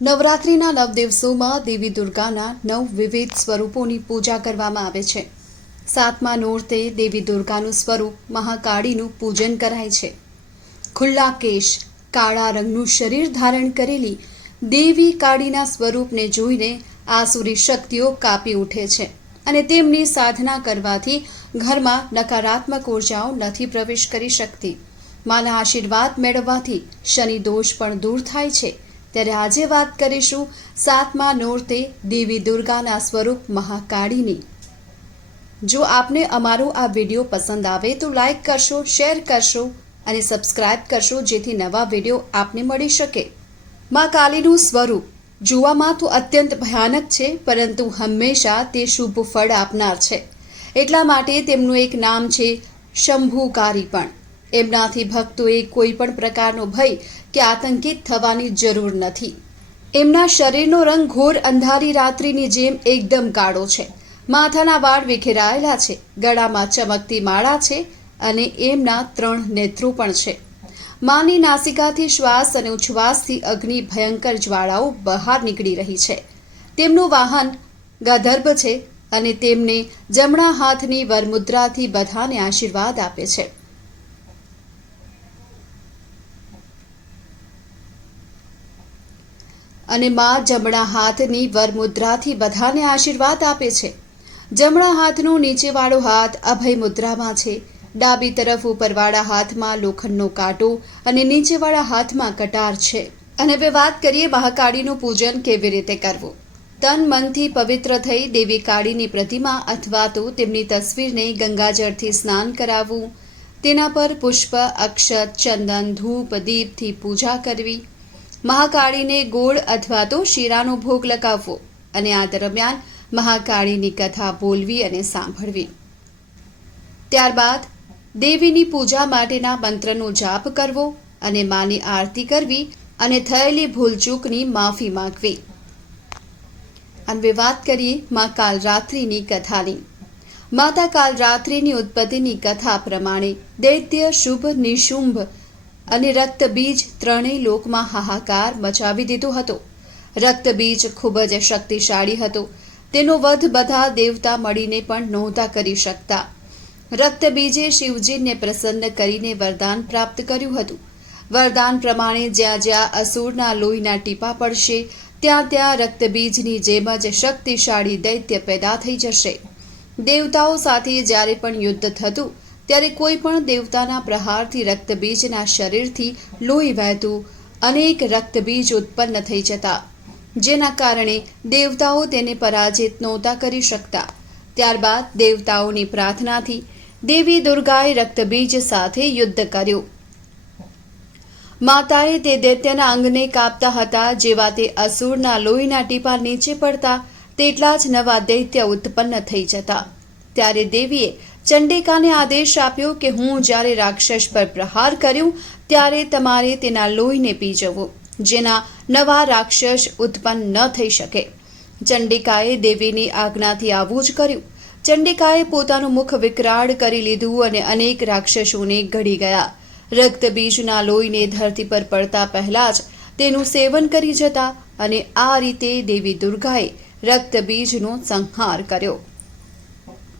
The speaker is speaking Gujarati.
નવરાત્રિના નવ દિવસોમાં દેવી દુર્ગાના નવ વિવિધ સ્વરૂપોની પૂજા કરવામાં આવે છે. સાતમા નોરતે દેવી દુર્ગાનું સ્વરૂપ મહાકાળીનું પૂજન કરાય છે. ખુલ્લા કેશ, કાળા રંગનું શરીર ધારણ કરેલી દેવી કાળીના સ્વરૂપને જોઈને આસુરી શક્તિઓ કાપી ઉઠે છે અને તેમની સાધના કરવાથી ઘરમાં નકારાત્મક ઉર્જાઓ નથી પ્રવેશ કરી શકતી. માના આશીર્વાદ મેળવવાથી શનિ દોષ પણ દૂર થાય છે. ત્યારે આજે વાત કરીશું સાતમા નોરતે દેવી દુર્ગાના સ્વરૂપ મહાકાળીની. જો આપને અમારો આ વીડિયો પસંદ આવે તો લાઈક કરશો, શેર કરશો અને સબસ્ક્રાઇબ કરશો જેથી નવા વીડિયો આપને મળી શકે. માં કાલીનું સ્વરૂપ જોવામાં તો અત્યંત ભયાનક છે, પરંતુ હંમેશા તે શુભ ફળ આપનાર છે. એટલા માટે તેમનું એક નામ છે શંભુકારી પણ. એમનાથી ભક્તોએ કોઈ પણ પ્રકારનો ભય કે આતંકિત થવાની જરૂર નથી. એમના શરીરનો રંગ ઘોર અંધારી રાત્રિની જેમ એકદમ કાળો છે. માથાના વાળ વિખેરાયેલા છે, ગળામાં ચમકતી માળા છે અને એમના ત્રણ નેત્રો પણ છે. માની નાસિકાથી શ્વાસ અને ઉચ્છ્વાસથી અગ્નિ ભયંકર જ્વાળાઓ બહાર નીકળી રહી છે. તેમનું વાહન ગધર્ભ છે અને તેમને જમણા હાથની વરમુદ્રાથી બધાને આશીર્વાદ આપે છે. અને માં જમણા હાથની વરમુદ્રાથી બધાને આશીર્વાદ આપે છે. જમણા હાથનો નીચેવાળો હાથ અભય મુદ્રામાં છે. ડાબી તરફ ઉપરવાળા હાથમાં લોખંડનો કાંટો અને નીચેવાળા હાથમાં કટાર છે. અને હવે વાત કરીએ મહાકાળીનું પૂજન કેવી રીતે કરવું? તન મનથી પવિત્ર થઈ દેવી કાળીની પ્રતિમા અથવા તો તેમની તસવીરને ગંગાજળથી સ્નાન કરાવવું, તેના પર પુષ્પ, અક્ષત, ચંદન, ધૂપ, દીપથી પૂજા કરવી મહાકાળીને ગોળ અથવા તો શીરાનો ભોગ લગાવવો અને આ દરમિયાન મહાકાળીની કથા બોલવી અને સાંભળવી. ત્યારબાદ દેવીની પૂજા માટેના મંત્રનો જાપ કરવો અને માની આરતી કરવી અને થયેલી ભૂલચૂકની માફી માંગવી. અને વાત કરીએ મા કાલરાત્રિની કથાની. માતા કાલરાત્રિની ઉત્પત્તિની કથા પ્રમાણે દૈત્ય શુભ નિશુંભ અને રક્તબીજ ત્રણેય લોકમાં હાહાકાર મચાવી દીધો હતો. રક્તબીજ ખૂબ જ શક્તિશાળી હતો. તેનો વધ બધા દેવતા મળીને પણ નહોતા કરી શકતા. રક્તબીજે શિવજીને પ્રસન્ન કરીને વરદાન પ્રાપ્ત કર્યું હતું. વરદાન પ્રમાણે જ્યાં જ્યાં અસુરના લોહીના ટીપા પડશે, ત્યાં ત્યાં રક્તબીજની જેમ જ શક્તિશાળી દૈત્ય પેદા થઈ જશે. દેવતાઓ સાથે જ્યારે પણ યુદ્ધ થતું ત્યારે કોઈ પણ દેવતાના પ્રહારથી રક્તબીજના શરીરથી લોહી વહેતું અનેક રક્તબીજ ઉત્પન્ન થઈ જતા, જેના કારણે દેવતાઓ તેને પરાજિત નહોતા કરી શકતા. ત્યારબાદ દેવતાઓની પ્રાર્થનાથી દેવી દુર્ગાએ રક્તબીજ સાથે યુદ્ધ કર્યું. માતાએ તે દૈત્યના અંગને કાપતા હતા જેવા તે અસુરના લોહીના ટીપા નીચે પડતા, તેટલા જ નવા દૈત્ય ઉત્પન્ન થઈ જતા. ત્યારે દેવીએ ચંડિકાને આદેશ આપ્યો કે હું જ્યારે રાક્ષસ પર પ્રહાર કર્યું, ત્યારે તમારે તેના લોહીને પી જવું જેના નવા રાક્ષસ ઉત્પન્ન ન થઈ શકે. ચંડિકાએ દેવીની આજ્ઞાથી આવું જ કર્યું. ચંડિકાએ પોતાનું મુખ વિકરાળ કરી લીધું અને અનેક રાક્ષસોને ઘડી ગયા. રક્તબીજના લોહીને ધરતી પર પડતા પહેલા જ તેનું સેવન કરી જતા અને આ રીતે દેવી દુર્ગાએ રક્તબીજનો સંહાર કર્યો.